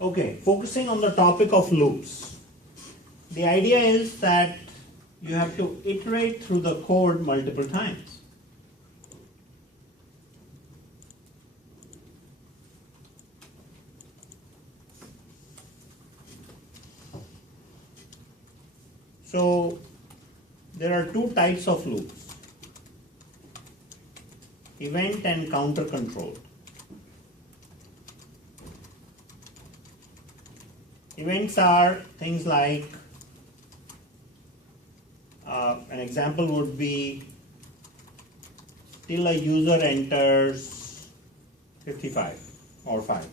Okay, focusing on the topic of loops. The idea is that you have to iterate through the code multiple times. So there are two types of loops: event and counter control. Events are things like, an example would be, till a user enters 55 or 5.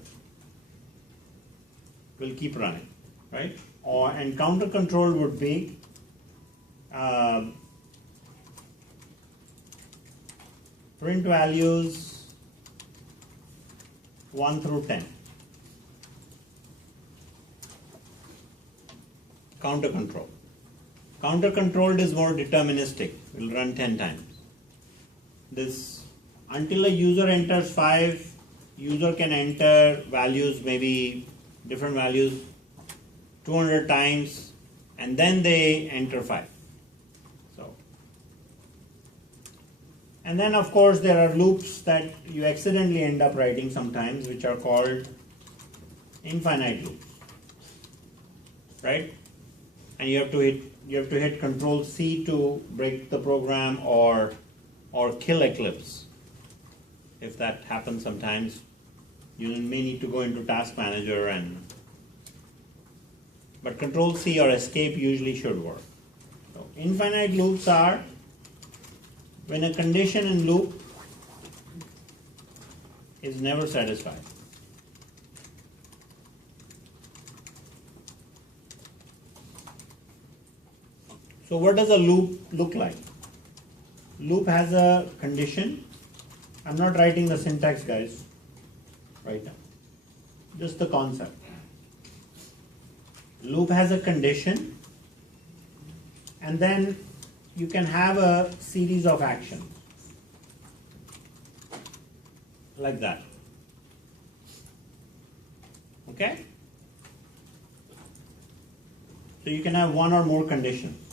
Will keep running, right? And counter control would be print values 1 through 10. Counter control. Counter controlled is more deterministic. It will run 10 times. This until a user enters 5, user can enter values, maybe different values, 200 times, and then they enter 5. So, and then of course there are loops that you accidentally end up writing sometimes, which are called infinite loops, right? And you have to hit Control C to break the program, or kill Eclipse. If that happens sometimes, you may need to go into Task Manager but Control C or Escape usually should work. So infinite loops are when a condition in loop is never satisfied. So what does a loop look like? Loop has a condition. I'm not writing the syntax, guys, right now. Just the concept. Loop has a condition, and then you can have a series of actions like that. Okay? So you can have one or more conditions.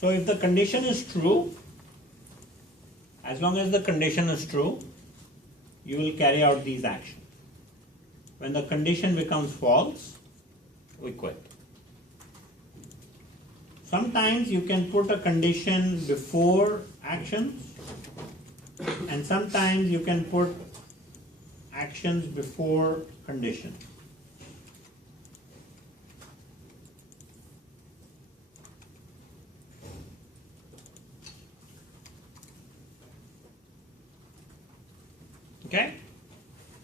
So if the condition is true, as long as the condition is true, you will carry out these actions. When the condition becomes false, we quit. Sometimes you can put a condition before actions, and sometimes you can put actions before conditions. Okay?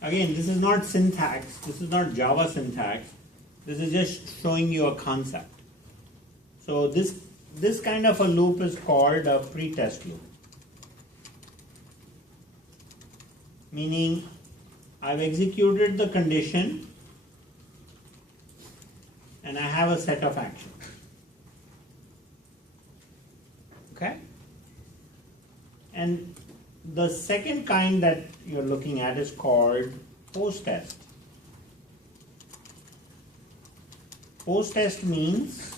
Again, this is not syntax, this is not Java syntax, this is just showing you a concept. So this kind of a loop is called a pretest loop. Meaning, I've executed the condition and I have a set of actions. Okay? And the second kind that you're looking at is called post-test. Post-test means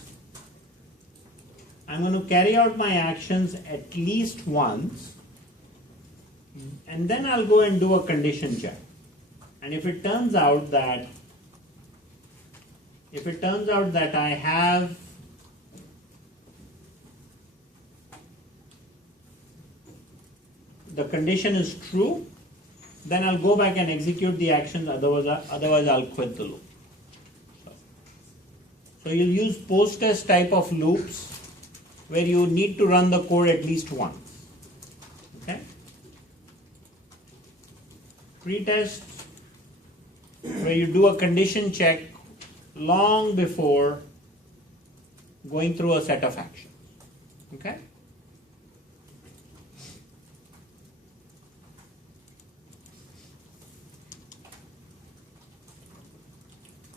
I'm going to carry out my actions at least once, and then I'll go and do a condition check. And if it turns out that I have the condition is true, then I'll go back and execute the actions, otherwise I'll quit the loop. So you'll use post-test type of loops where you need to run the code at least once. Okay? Pretest where you do a condition check long before going through a set of actions. Okay?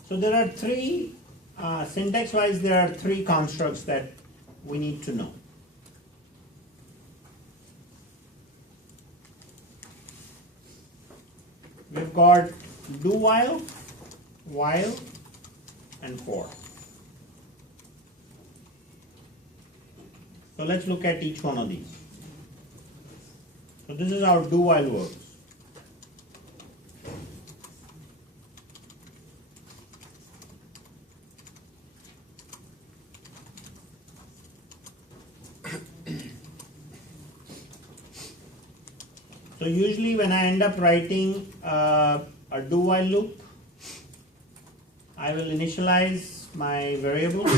So there are three, syntax-wise, there are three constructs that we need to know. We've got do while, and for. So let's look at each one of these. So this is how do while works. So usually when I end up writing a do while loop, I will initialize my variable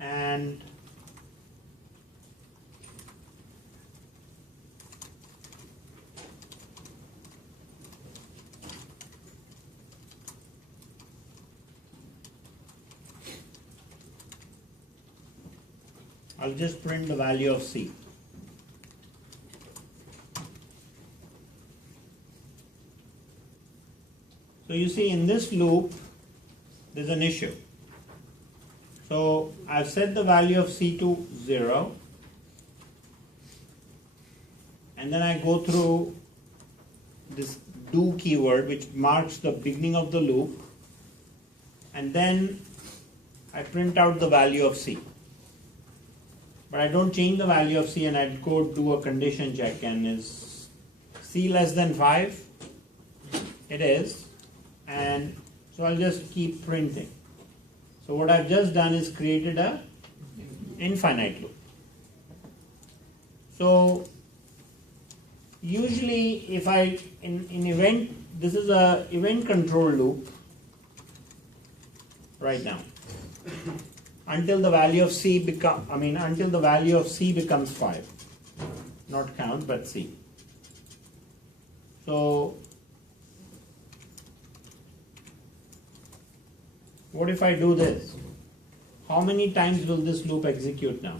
and I'll just print the value of C. So you see in this loop, there's an issue. So I've set the value of C to 0, and then I go through this do keyword which marks the beginning of the loop, and then I print out the value of C. But I don't change the value of C, and I'd go do a condition check, and is C less than 5? It is. And so I'll just keep printing. So what I've just done is created a infinite loop. So usually if I, in event, this is a event control loop right now. Until the value of C until the value of C becomes 5. Not count, but C. So what if I do this? How many times will this loop execute now?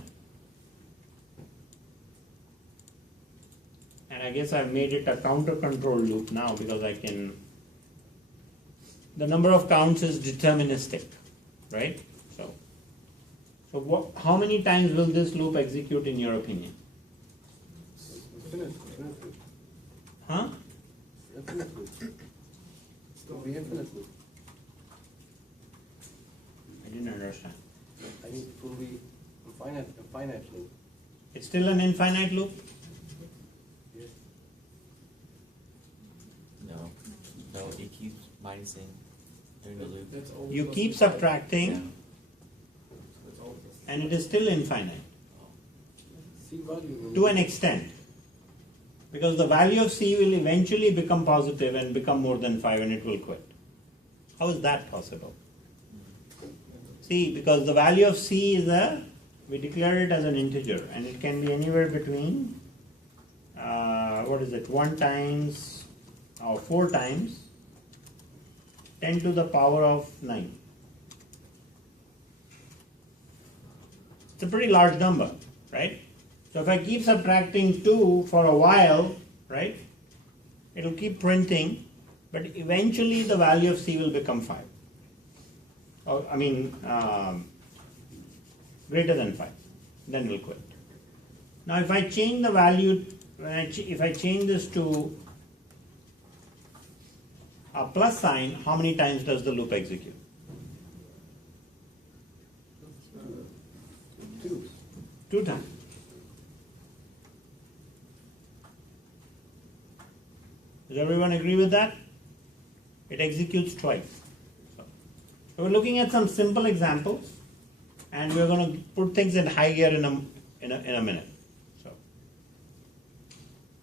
And I guess I've made it a counter control loop now because I can, the number of counts is deterministic, right? So how many times will this loop execute in your opinion? Infinite. Huh? Infinite loop. It will be infinite loop. I didn't understand. I mean, it will be infinite loop. It's still an infinite loop? Yes. No, it keeps minusing during the loop. You keep subtracting, and it is still infinite C value will to an extent, because the value of C will eventually become positive and become more than 5 and it will quit. How is that possible? See, because the value of C is we declare it as an integer, and it can be anywhere between 1 times or 4 times 10 to the power of 9. It's a pretty large number, right? So if I keep subtracting 2 for a while, right, it'll keep printing, but eventually the value of C will become 5. Greater than 5. Then we'll quit. Now if I change the value, if I change this to a plus sign, how many times does the loop execute? 2 times. Does everyone agree with that? It executes twice. So we're looking at some simple examples, and we're going to put things in high gear in a minute.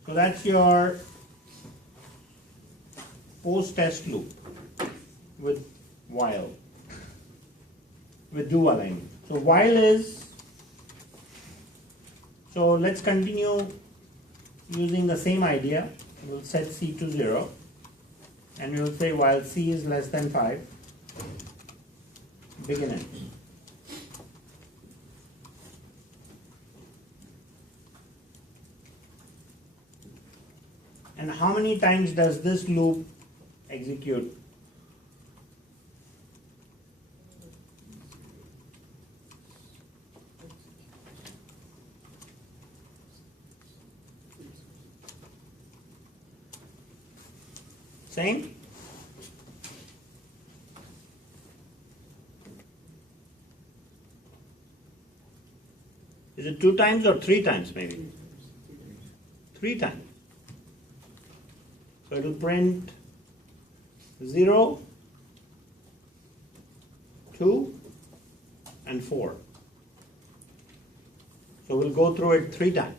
So that's your post-test loop with while, with do while. So while is, so let's continue using the same idea. we'll set C to 0, and we'll say while C is less than 5, begin it. And how many times does this loop execute? Same? Is it 2 times or 3 times maybe? 3 times. So it will print 0, 2, and 4. So we'll go through it 3 times.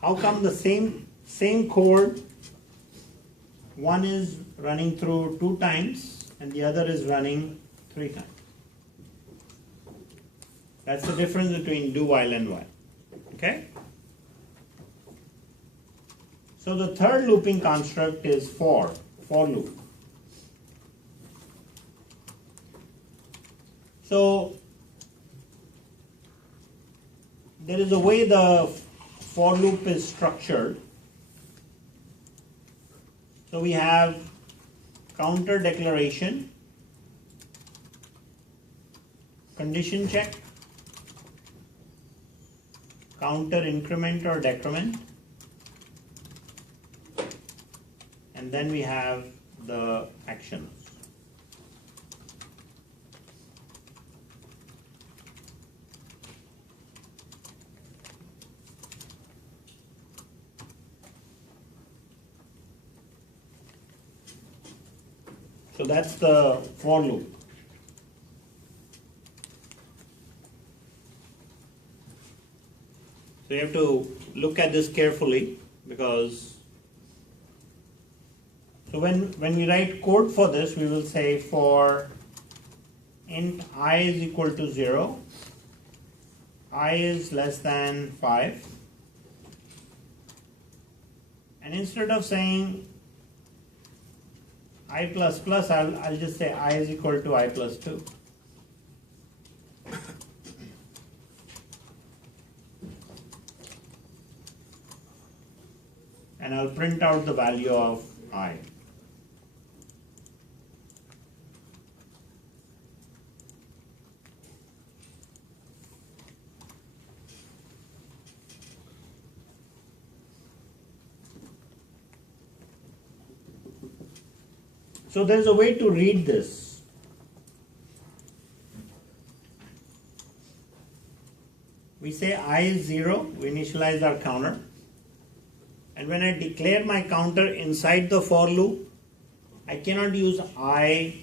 How come the same code, one is running through 2 times and the other is running 3 times? That's the difference between do while and while. Okay? So the third looping construct is for loop. So there is a way the for loop is structured. So we have counter declaration, condition check, counter increment or decrement, and then we have the actions. So that's the for loop. So you have to look at this carefully, because so when we write code for this, we will say for int I is equal to 0, I is less than 5, and instead of saying I plus plus, I'll just say I is equal to I plus 2. And I'll print out the value of I. So there's a way to read this. We say I is 0, we initialize our counter. And when I declare my counter inside the for loop, I cannot use I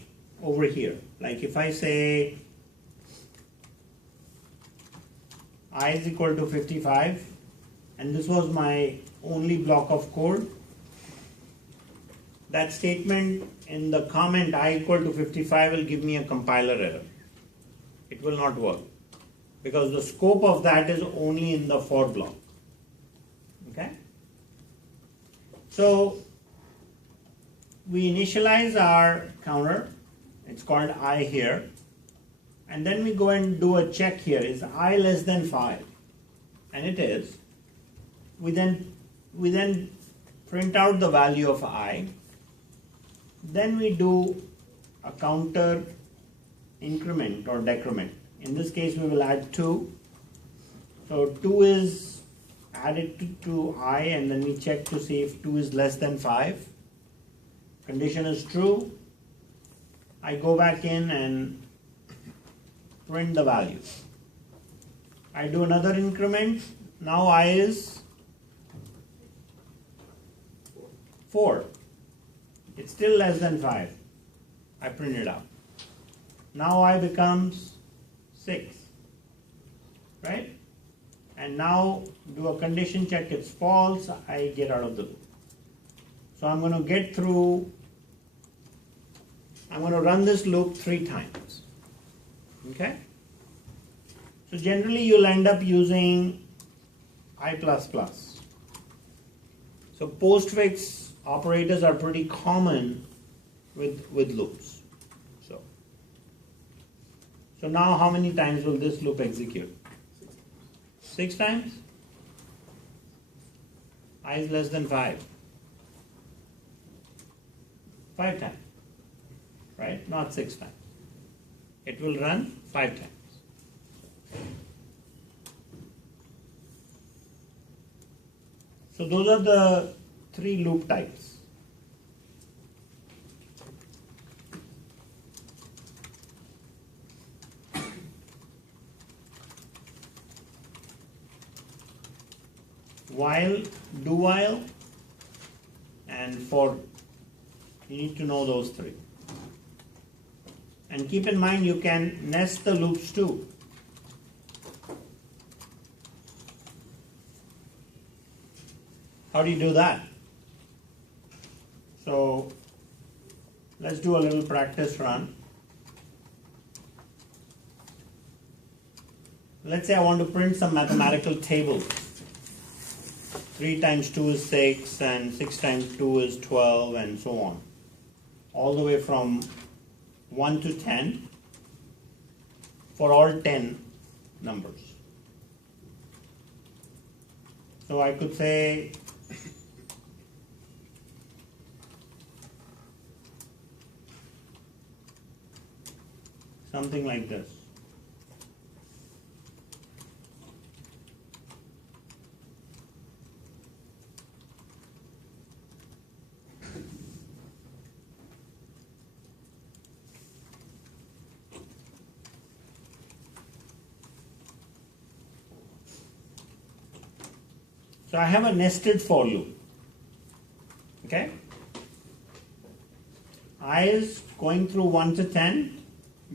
over here. Like if I say I is equal to 55, and this was my only block of code, that statement in the comment I equal to 55 will give me a compiler error. It will not work, because the scope of that is only in the for block. Okay? So we initialize our counter, it's called I here, and then we go and do a check here, is I less than 5? And it is. We then print out the value of I. Then we do a counter increment or decrement. In this case we will add 2. So 2 is added to I, and then we check to see if 2 is less than 5. Condition is true. I go back in and print the value. I do another increment. Now I is 4. It's still less than 5. I print it out. Now I becomes 6. Right? And now do a condition check, it's false, I get out of the loop. So I'm going to get through, I'm going to run this loop 3 times. Okay? So generally you'll end up using I++. So postfix operators are pretty common with loops. So now how many times will this loop execute? 6 times? I is less than 5. 5 times. Right? Not 6 times. It will run 5 times. So those are the 3 loop types. While, do while, and for. You need to know those 3. And keep in mind you can nest the loops too. How do you do that? So let's do a little practice run. Let's say I want to print some mathematical tables. 3 times 2 is 6 and 6 times 2 is 12 and so on. All the way from 1 to 10 for all 10 numbers. So I could say something like this. So I have a nested for loop. Okay? I is going through 1 to 10,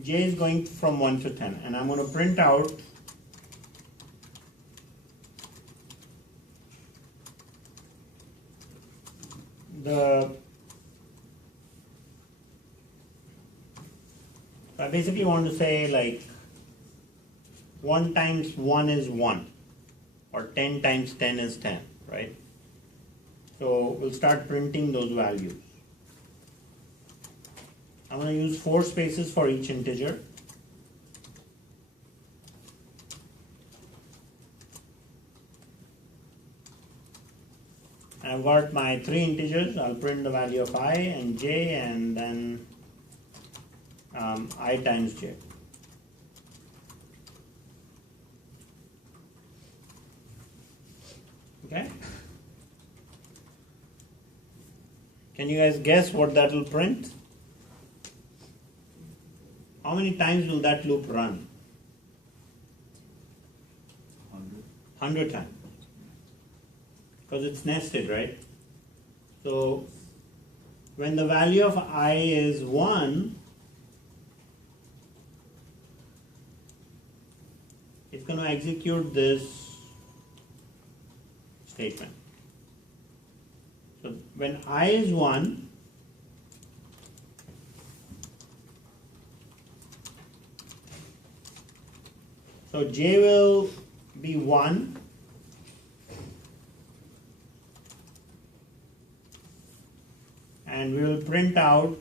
J is going from 1 to 10, and I'm going to print out I basically want to say like 1 times 1 is 1. Or 10 times 10 is 10, right? So we'll start printing those values. I'm going to use 4 spaces for each integer. I've got my 3 integers. I'll print the value of I and j and then I times j. Okay. Can you guys guess what that will print? How many times will that loop run? 100 times. Because it's nested, right? So when the value of I is 1, it's going to execute this statement. So when I is 1, so j will be 1, and we will print out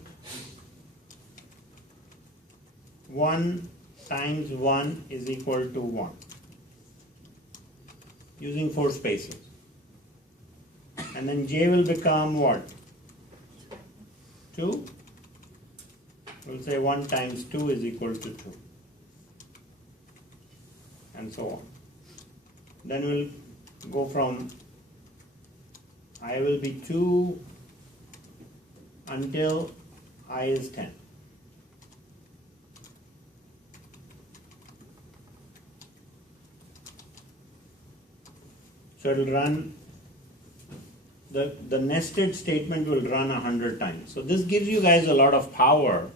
1 times 1 is equal to 1 using 4 spaces. And then j will become what? 2. We'll say 1 times 2 is equal to 2. And so on. Then we'll go from I will be 2 until I is 10. So it will run, the nested statement will run 100 times. So this gives you guys a lot of power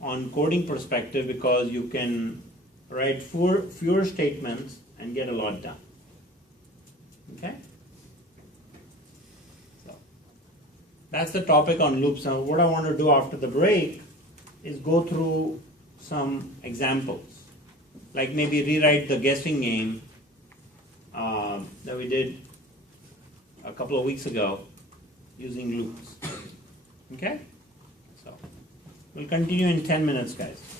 on coding perspective because you can write fewer statements and get a lot done. Okay? So that's the topic on loops. Now what I want to do after the break is go through some examples. Like maybe rewrite the guessing game that we did a couple of weeks ago using loops. Okay? So, we'll continue in 10 minutes, guys.